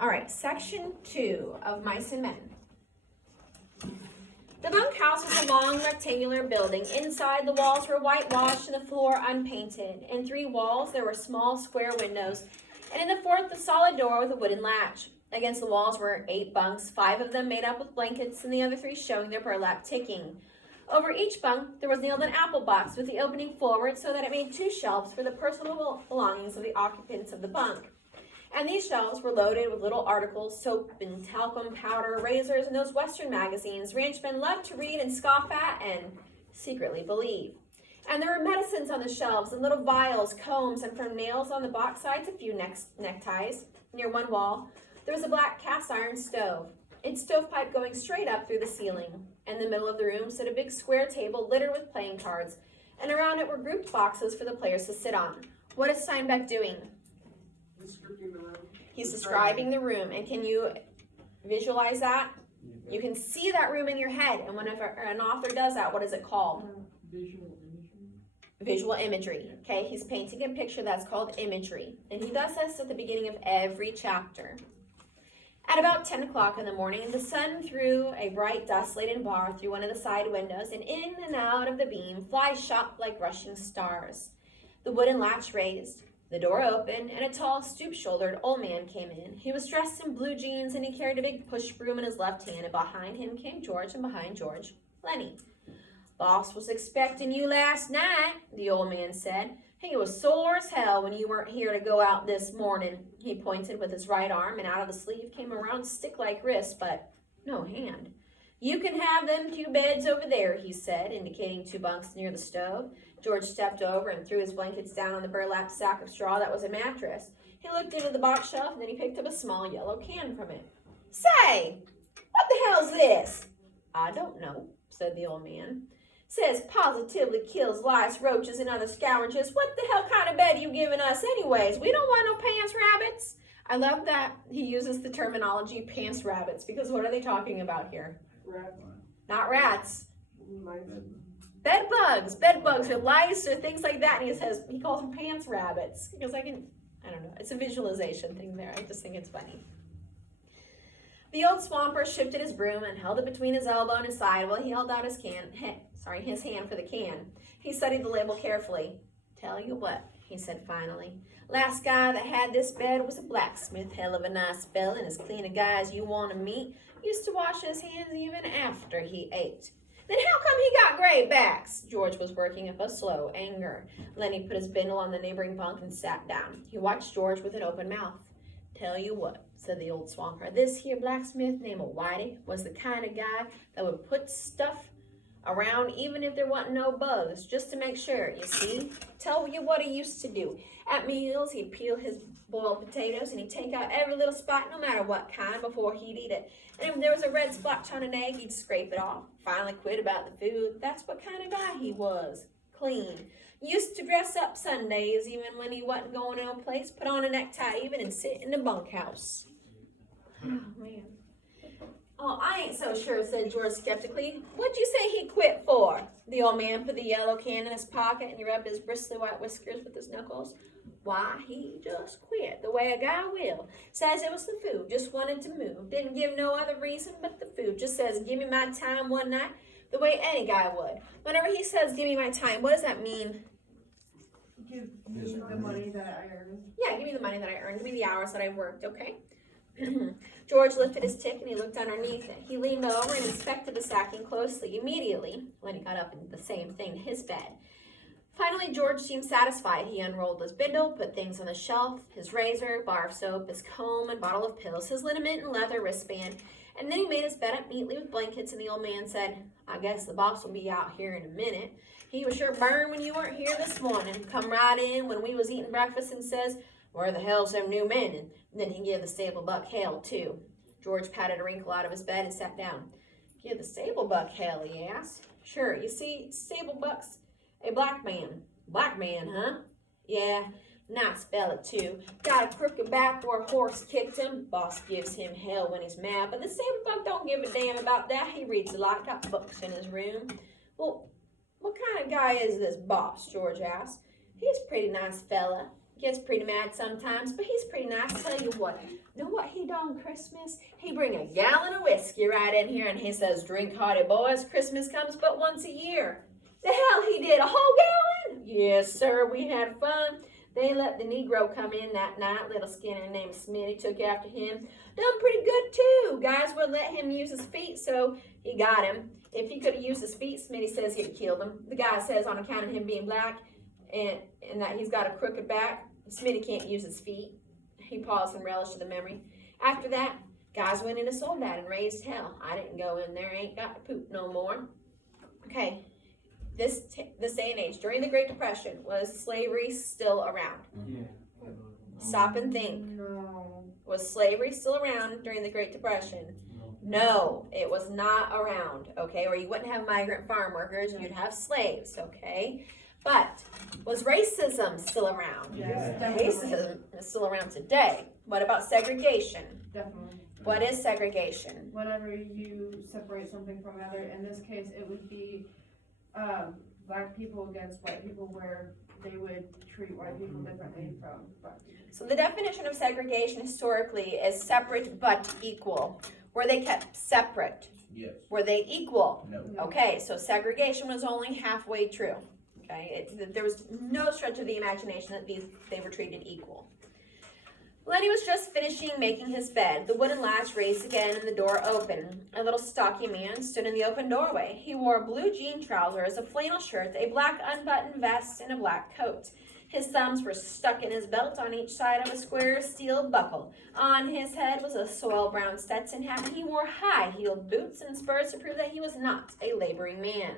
All right, section 2 of Mice and Men. The bunkhouse was a long rectangular building. Inside, the walls were whitewashed and the floor unpainted. In 3 walls, there were small square windows, and in the 4th, a solid door with a wooden latch. Against the walls were 8 bunks, 5 of them made up with blankets, and the other 3 showing their burlap ticking. Over each bunk, there was nailed an apple box with the opening forward so that it made 2 shelves for the personal belongings of the occupants of the bunk. And these shelves were loaded with little articles, soap and talcum powder, razors, and those Western magazines ranchmen loved to read and scoff at and secretly believe. And there were medicines on the shelves and little vials, combs, and from nails on the box sides, a few neckties. Near one wall, there was a black cast iron stove, its stovepipe going straight up through the ceiling. In the middle of the room stood a big square table littered with playing cards, and around it were grouped boxes for the players to sit on. What is Steinbeck doing? He's describing the room, and can you visualize that? You can see that room in your head, and whenever an author does that, what is it called? Visual imagery. Okay, he's painting a picture that's called imagery, and he does this at the beginning of every chapter. At about 10 o'clock in the morning, the sun threw a bright dust-laden bar through one of the side windows, and in and out of the beam, flies shot like rushing stars. The wooden latch raised. The door opened, and a tall, stoop-shouldered old man came in. He was dressed in blue jeans, and he carried a big push broom in his left hand, and behind him came George, and behind George, Lenny. "Boss was expecting you last night," the old man said. "He was sore as hell when you weren't here to go out this morning." He pointed with his right arm, and out of the sleeve came a round stick-like wrist, but no hand. "You can have them 2 beds over there," he said, indicating 2 bunks near the stove. George stepped over and threw his blankets down on the burlap sack of straw that was a mattress. He looked into the box shelf, and then he picked up a small yellow can from it. "Say, what the hell's this?" "I don't know," said the old man. "Says positively kills lice, roaches, and other scourges. What the hell kind of bed are you giving us anyways? We don't want no pants rabbits." I love that he uses the terminology pants rabbits, because what are they talking about here? Rats. Not rats. Mice. Bed bugs or lice or things like that. And he calls them pants rabbits, because I don't know, it's a visualization thing there. I just think it's funny. The old swamper shifted his broom and held it between his elbow and his side while he held out his hand for the can. He studied the label carefully. "Tell you what," he said finally. "Last guy that had this bed was a blacksmith, hell of a nice fella, and as clean a guy as you want to meet. Used to wash his hands even after he ate." "Then how come he got gray backs?" George was working up a slow anger. Lenny put his bindle on the neighboring bunk and sat down. He watched George with an open mouth. "Tell you what," said the old swamper, "this here blacksmith named Whitey was the kind of guy that would put stuff around even if there wasn't no bugs, just to make sure, you see. Tell you what he used to do. At meals, he'd peel his boiled potatoes, and he'd take out every little spot, no matter what kind, before he'd eat it. And if there was a red splotch on an egg, he'd scrape it off. Finally quit about the food. That's what kind of guy he was. Clean. Used to dress up Sundays, even when he wasn't going no place. Put on a necktie even and sit in the bunkhouse." Oh, man. "Oh, I ain't so sure," said George skeptically. "What'd you say he quit for?" The old man put the yellow can in his pocket, and he rubbed his bristly white whiskers with his knuckles. "Why, he just quit, the way a guy will. Says it was the food, just wanted to move. Didn't give no other reason but the food. Just says, 'Give me my time one night,' the way any guy would." Whenever he says, "Give me my time," what does that mean? Give me the money that I earned. Yeah, give me the money that I earned. Give me the hours that I worked, okay? George lifted his tick and he looked underneath it. He leaned over and inspected the sacking closely. Immediately, Lenny got up and did the same thing to his bed. Finally, George seemed satisfied. He unrolled his bindle, put things on the shelf, his razor, bar of soap, his comb and bottle of pills, his liniment and leather wristband, and then he made his bed up neatly with blankets, and the old man said, "I guess the boss will be out here in a minute. He was sure burned when you weren't here this morning. Come right in when we was eating breakfast and says, 'Where the hell's them new men?' And then he gave the stable buck hell, too." George patted a wrinkle out of his bed and sat down. "Give the stable buck hell?" he asked. "Sure. You see, stable buck's a black man." "Black man, huh?" "Yeah. Nice fella, too. Got a crooked back where a horse kicked him. Boss gives him hell when he's mad, but the stable buck don't give a damn about that. He reads a lot, got books in his room." "Well, what kind of guy is this boss?" George asked. "He's a pretty nice fella. Gets pretty mad sometimes, but he's pretty nice. Tell you what, know what he do on Christmas? He bring a gallon of whiskey right in here and he says, drink hearty boys, Christmas comes but once a year. The hell he did, a whole gallon? Yes, sir, we had fun. They let the Negro come in that night, little skinner named Smitty took after him. Done pretty good too. Guys would let him use his feet, so he got him. If he could have used his feet, Smitty says he'd have killed him. The guy says on account of him being black and that he's got a crooked back, Smitty can't use his feet. He paused and relished the memory. After that, guys went into Soledad and raised hell. I didn't go in there, ain't got to poop no more. Okay, this day and age, during the Great Depression, was slavery still around? Stop and think. No. Was slavery still around during the Great Depression? No, it was not around, okay? Or you wouldn't have migrant farm workers and you'd have slaves, okay? But was racism still around? Yes, definitely. Racism is still around today. What about segregation? Definitely. What is segregation? Whenever you separate something from another, in this case, it would be black people against white people, where they would treat white people differently from black people. So the definition of segregation historically is separate but equal. Were they kept separate? Yes. Were they equal? No. Okay, so segregation was only halfway true. Okay, there was no stretch of the imagination that they were treated equal. Lenny was just finishing making his bed. The wooden latch raised again and the door opened. A little stocky man stood in the open doorway. He wore blue jean trousers, a flannel shirt, a black unbuttoned vest, and a black coat. His thumbs were stuck in his belt on each side of a square steel buckle. On his head was a soil brown Stetson hat, and he wore high-heeled boots and spurs to prove that he was not a laboring man.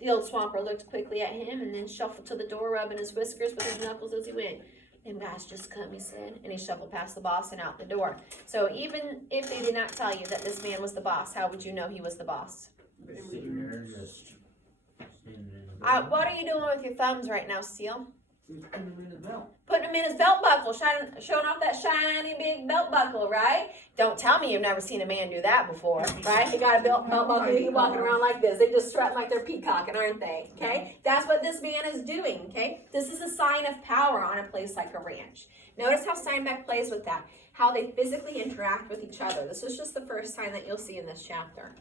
The old swamper looked quickly at him and then shuffled to the door, rubbing his whiskers with his knuckles as he went. Them guys just come, he said, and he shuffled past the boss and out the door. So even if they did not tell you that this man was the boss, how would you know he was the boss? Sitting there just standing in the What are you doing with your thumbs right now, Steele? He's putting him in his mouth. Putting him in his belt buckle, showing off that shiny big belt buckle, right? Don't tell me you've never seen a man do that before, right? He got a belt buckle, he's walking around like this. They just strut like they're peacocking, aren't they? Okay? That's what this man is doing, okay? This is a sign of power on a place like a ranch. Notice how Steinbeck plays with that, how they physically interact with each other. This is just the first time that you'll see in this chapter.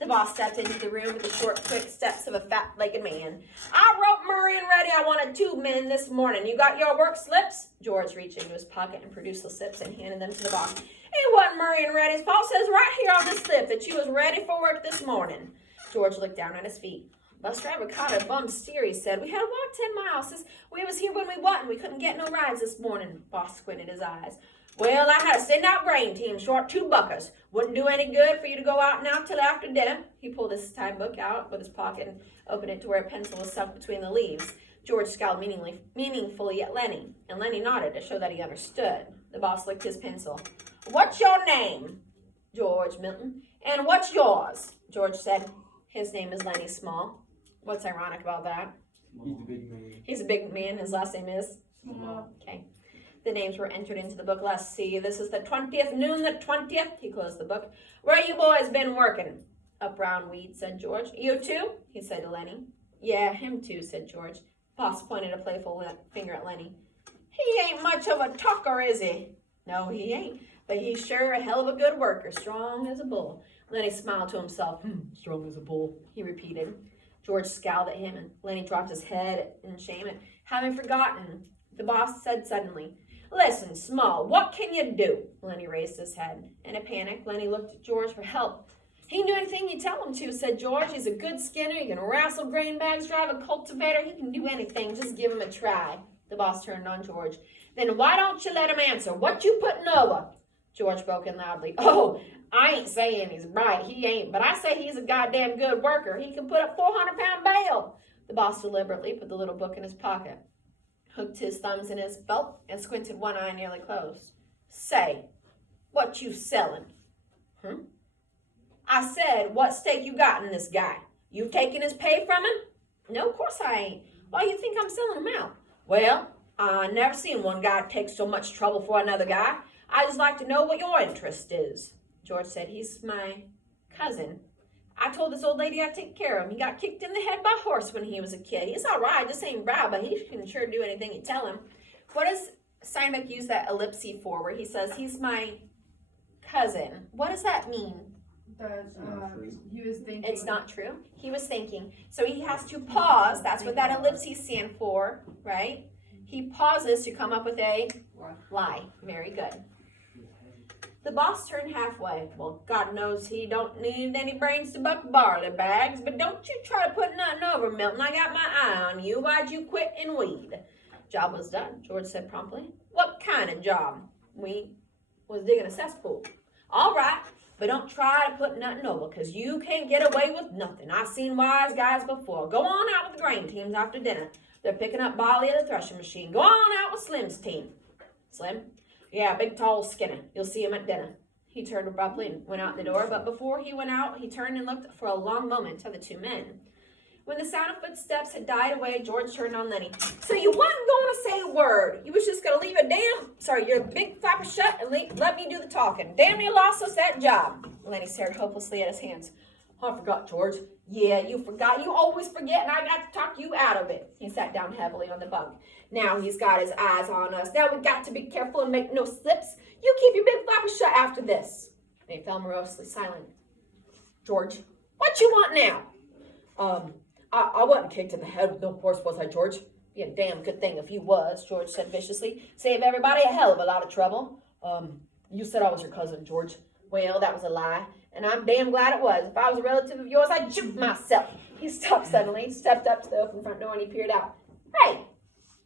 The boss stepped into the room with the short, quick steps of a fat-legged man. I wrote Murray and Reddy I wanted 2 men this morning. You got your work slips? George reached into his pocket and produced the slips and handed them to the boss. It wasn't Murray and Reddy's fault. It says right here on the slip that you was ready for work this morning. George looked down at his feet. Bus driver caught a bum steer, he said. We had walked 10 miles. We was here when we wasn't. We couldn't get no rides this morning. Boss squinted his eyes. Well, I had to send out grain team short 2 buckers. Wouldn't do any good for you to go out now till after dinner. He pulled his time book out with his pocket and opened it to where a pencil was sunk between the leaves. George scowled meaningfully at Lenny, and Lenny nodded to show that he understood. The boss licked his pencil. What's your name? George Milton. And what's yours? George said. His name is Lenny Small. What's ironic about that? He's the big man. He's a big man. His last name is? Small. Okay. The names were entered into the book. Let's see. This is the 20th, noon the 20th. He closed the book. Where you boys been working? Up round weed, said George. You too? He said to Lenny. Yeah, him too, said George. Boss pointed a playful finger at Lenny. He ain't much of a talker, is he? No, he ain't. But he's sure a hell of a good worker, strong as a bull. Lenny smiled to himself. Strong as a bull, he repeated. George scowled at him, and Lenny dropped his head in shame at having forgotten. The boss said suddenly, Listen, Small, what can you do? Lenny raised his head. In a panic, Lenny looked at George for help. He can do anything you tell him to, said George. He's a good skinner. He can wrestle grain bags, drive a cultivator. He can do anything. Just give him a try. The boss turned on George. Then why don't you let him answer? What you putting over? George broke in loudly. Oh, I ain't saying he's bright. He ain't. But I say he's a goddamn good worker. He can put up 400-pound bail. The boss deliberately put the little book in his pocket, hooked his thumbs in his belt, and squinted one eye nearly closed. Say, what you selling? I said, what stake you got in this guy? You taking his pay from him? No, of course I ain't. Why you think I'm selling him out? Well, I never seen one guy take so much trouble for another guy. I just like to know what your interest is. George said, he's my cousin. I told this old lady I'd take care of him. He got kicked in the head by a horse when he was a kid. He's all right, just ain't proud, but he can sure do anything you tell him. What does Steinbeck use that ellipsis for where he says, he's my cousin? What does that mean? That, he was thinking. It's not true. He was thinking. So he has to pause. That's what that ellipses stand for, right? He pauses to come up with a lie. Very good. The boss turned halfway. Well, God knows he don't need any brains to buck barley bags, but don't you try to put nothing over, Milton. I got my eye on you. Why'd you quit and weed? Job was done, George said promptly. What kind of job? We was digging a cesspool. All right, but don't try to put nothing over, because you can't get away with nothing. I've seen wise guys before. Go on out with the grain teams after dinner. They're picking up barley at the threshing machine. Go on out with Slim's team. Slim? Yeah, big, tall Skinner. You'll see him at dinner. He turned abruptly and went out the door, but before he went out, he turned and looked for a long moment at the two men. When the sound of footsteps had died away, George turned on Lenny. So you wasn't going to say a word. You was just going to leave your big flapper shut and let me do the talking. Damn near lost us that job. Lenny stared hopelessly at his hands. I forgot, George. Yeah, you forgot. You always forget, and I got to talk you out of it. He sat down heavily on the bunk. Now he's got his eyes on us. Now we got to be careful and make no slips. You keep your big flapper shut after this. And he fell morosely silent. George, what you want now? I wasn't kicked in the head with no horse, was I, George? Be a damn good thing if you was, George said viciously. Save everybody a hell of a lot of trouble. You said I was your cousin, George. Well, that was a lie, and I'm damn glad it was. If I was a relative of yours, I'd shoot myself. He stopped suddenly, stepped up to the open front door, and he peered out. Hey,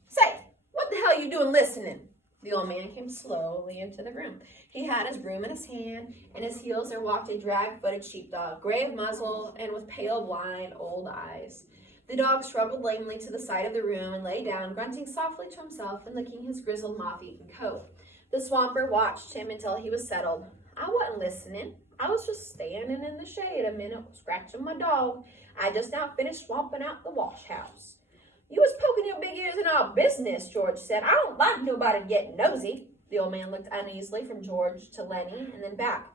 say, what the hell are you doing listening? The old man came slowly into the room. He had his broom in his hand, and his heels there walked a drag-footed sheepdog, gray of muzzle and with pale, blind, old eyes. The dog struggled lamely to the side of the room and lay down, grunting softly to himself and licking his grizzled, moth-eaten coat. The swamper watched him until he was settled. I wasn't listening. I was just standing in the shade a minute, scratching my dog. I just now finished swamping out the wash house. You was poking your big ears in our business, George said. I don't like nobody getting nosy. The old man looked uneasily from George to Lenny and then back.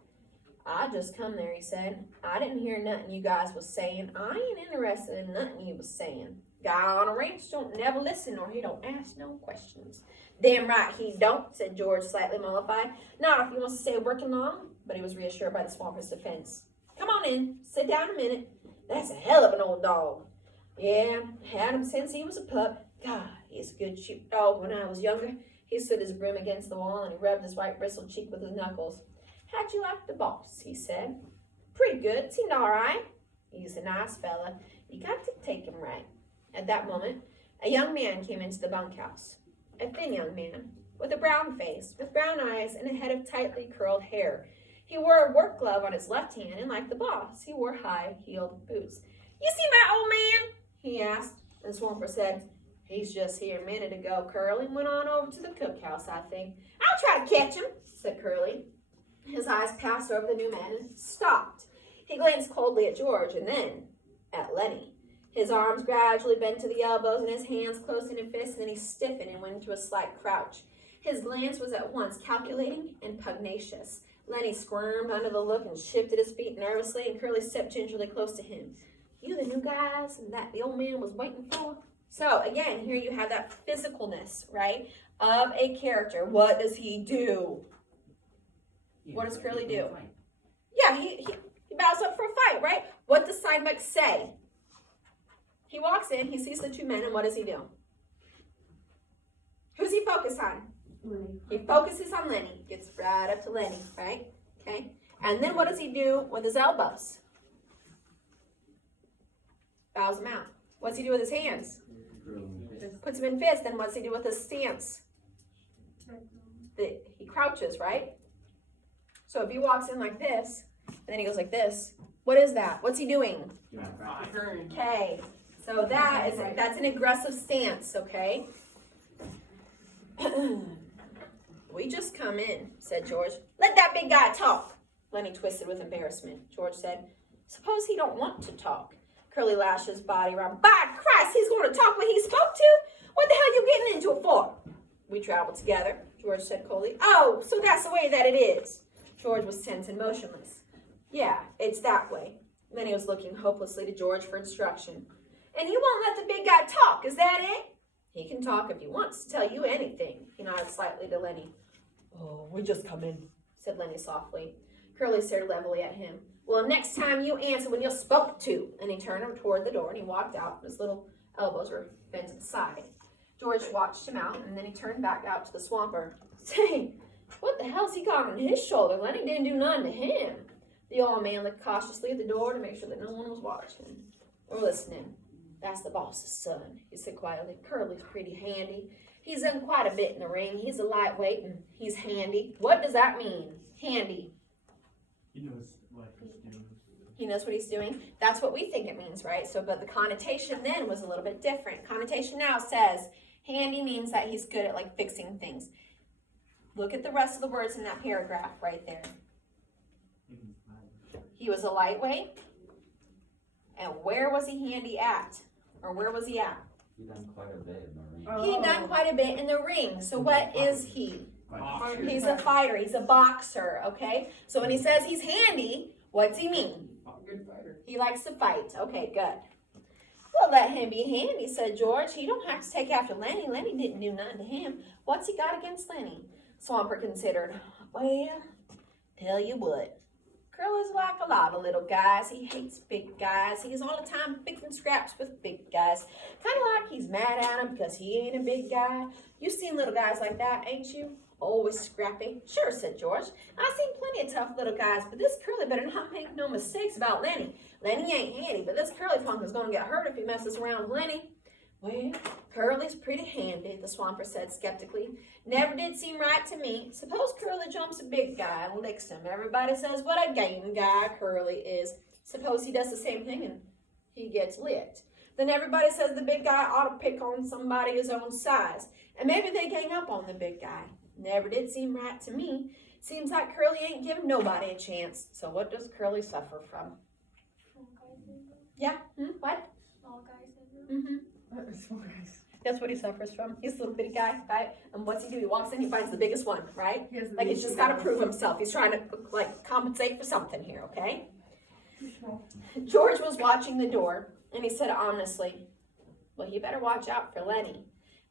I just come there, he said. I didn't hear nothing you guys was saying. I ain't interested in nothing you was saying. Guy on a ranch don't never listen or he don't ask no questions. Damn right he don't, said George, slightly mollified. Not if he wants to stay working long, but he was reassured by the swamper's defense. Come on in, sit down a minute. That's a hell of an old dog. Yeah, had him since he was a pup. God, he's a good sheepdog. When I was younger, he stood his broom against the wall and he rubbed his white bristled cheek with his knuckles. How'd you like the boss, he said. Pretty good, seemed all right. He's a nice fella. You got to take him right. At that moment, a young man came into the bunkhouse. A thin young man, with a brown face, with brown eyes, and a head of tightly curled hair. He wore a work glove on his left hand, and like the boss, he wore high-heeled boots. You see my old man? He asked. The swamper said, he's just here a minute ago, Curly. Went on over to the cookhouse, I think. I'll try to catch him, said Curly. His eyes passed over the new man and stopped. He glanced coldly at George and then at Lenny. His arms gradually bent to the elbows and his hands closed in a fist, and then he stiffened and went into a slight crouch. His glance was at once calculating and pugnacious. Lenny squirmed under the look and shifted his feet nervously, and Curly stepped gingerly close to him. You the new guys that the old man was waiting for? So, again, here you have that physicalness, right, of a character. What does he do? What does Curly do? Yeah, he bows up for a fight, right? What does Steinbeck say? He walks in, he sees the two men, and what does he do? Who's he focused on? Lenny. He focuses on Lenny. Gets right up to Lenny, right? Okay. And then what does he do with his elbows? Bows him out. What's he do with his hands? Puts him in fist. Then what's he do with his stance? He crouches, right? So if he walks in like this, and then he goes like this, what is that? What's he doing? Okay. So that's an aggressive stance, okay? We just come in, said George. Let that big guy talk. Lenny twisted with embarrassment. George said, suppose he don't want to talk. Curly lashed his body around. By Christ, he's going to talk when he spoke to? What the hell are you getting into it for? We traveled together, George said coldly. Oh, so that's the way that it is. George was tense and motionless. Yeah, it's that way. Lenny was looking hopelessly to George for instruction. And you won't let the big guy talk, is that it? He can talk if he wants to tell you anything. He nodded slightly to Lenny. Oh, we just come in, said Lenny softly. Curly stared levelly at him. Well, next time you answer when you're spoke to. And he turned toward the door and he walked out. His little elbows were bent to the side. George watched him out and then he turned back out to the swamper. Say, what the hell's he got on his shoulder? Lenny didn't do nothing to him. The old man looked cautiously at the door to make sure that no one was watching or listening. That's the boss's son, he said quietly. Curly's pretty handy. He's done quite a bit in the ring. He's a lightweight and he's handy. What does that mean? Handy. He knows what he's doing. He knows what he's doing. That's what we think it means, right? So, but the connotation then was a little bit different. Connotation now says handy means that he's good at like fixing things. Look at the rest of the words in that paragraph right there. He was a lightweight. And where was he handy at? Or where was he at? He done quite a bit in the ring. Oh. He done quite a bit in the ring. So what is he? Boxer. He's a fighter. He's a boxer, okay? So when he says he's handy, what's he mean? Good fighter. He likes to fight. Okay, good. Well, let him be handy, said George. He don't have to take after Lenny. Lenny didn't do nothing to him. What's he got against Lenny? Swamper considered. Well, tell you what. Curly's like a lot of little guys. He hates big guys. He's all the time picking scraps with big guys. Kind of like he's mad at him because he ain't a big guy. You seen little guys like that, ain't you? Always scrappy. Sure, said George. I've seen plenty of tough little guys, but this Curly better not make no mistakes about Lenny. Lenny ain't handy, but this Curly punk is going to get hurt if he messes around with Lenny. Well, Curly's pretty handy, the swamper said skeptically. Never did seem right to me. Suppose Curly jumps a big guy and licks him. Everybody says what a game guy Curly is. Suppose he does the same thing and he gets licked. Then everybody says the big guy ought to pick on somebody his own size. And maybe they gang up on the big guy. Never did seem right to me. Seems like Curly ain't giving nobody a chance. So what does Curly suffer from? Small guy syndrome. Yeah? What? Small guy syndrome. Mm-hmm. That's what he suffers from. He's a little bitty guy, right? And what's he do? He walks in, he finds the biggest one, right? Like he's just got to prove himself. He's trying to like compensate for something here, okay? George was watching the door, and he said ominously, well, you better watch out for Lenny.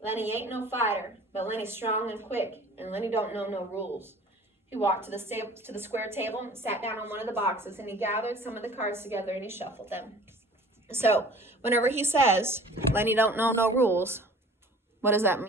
Lenny ain't no fighter, but Lenny's strong and quick, and Lenny don't know no rules. He walked to the square table and sat down on one of the boxes, and he gathered some of the cards together, and he shuffled them. So, whenever he says, Lenny don't know no rules, what does that mean?